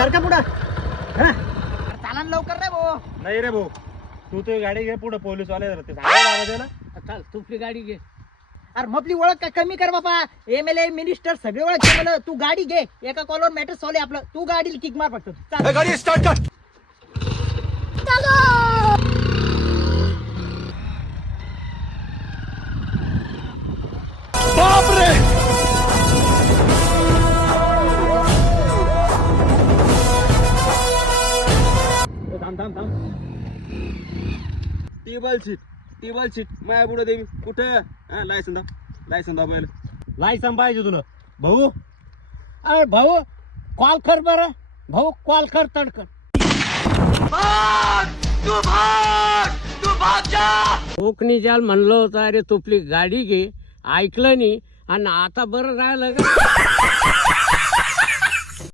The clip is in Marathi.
सारखा पुढं चाला लवकर रे भाऊ. नाही रे भाऊ, तू तो गाडी घे पुढे, पोलीस वाले ते सांगायला आवाज आहे ना. चाल तू आपली गाडी घे. अरे मपली ओळख काय कमी कर बाबा. MLA मिनिस्टर सगळे ओळख मला. तू गाडी घे, एका कॉलवर मॅटर सॉल्व आहे आपलं. तू गाडीला किक मार फक्त. चाल गाडी स्टार्ट कर. बाप रे, टेबल सीट माया पुढे देवी कुठं लायसन दाब पहिले. लायसन पाहिजे तुला भाऊ. अरे भाऊ कॉल कर बरं. भाऊ कॉल कर तडकन. कोकणी जाल म्हणलं होतं अरे तुपली गाडी घे, ऐकलं नाही आणि आता बरं राहिलं का.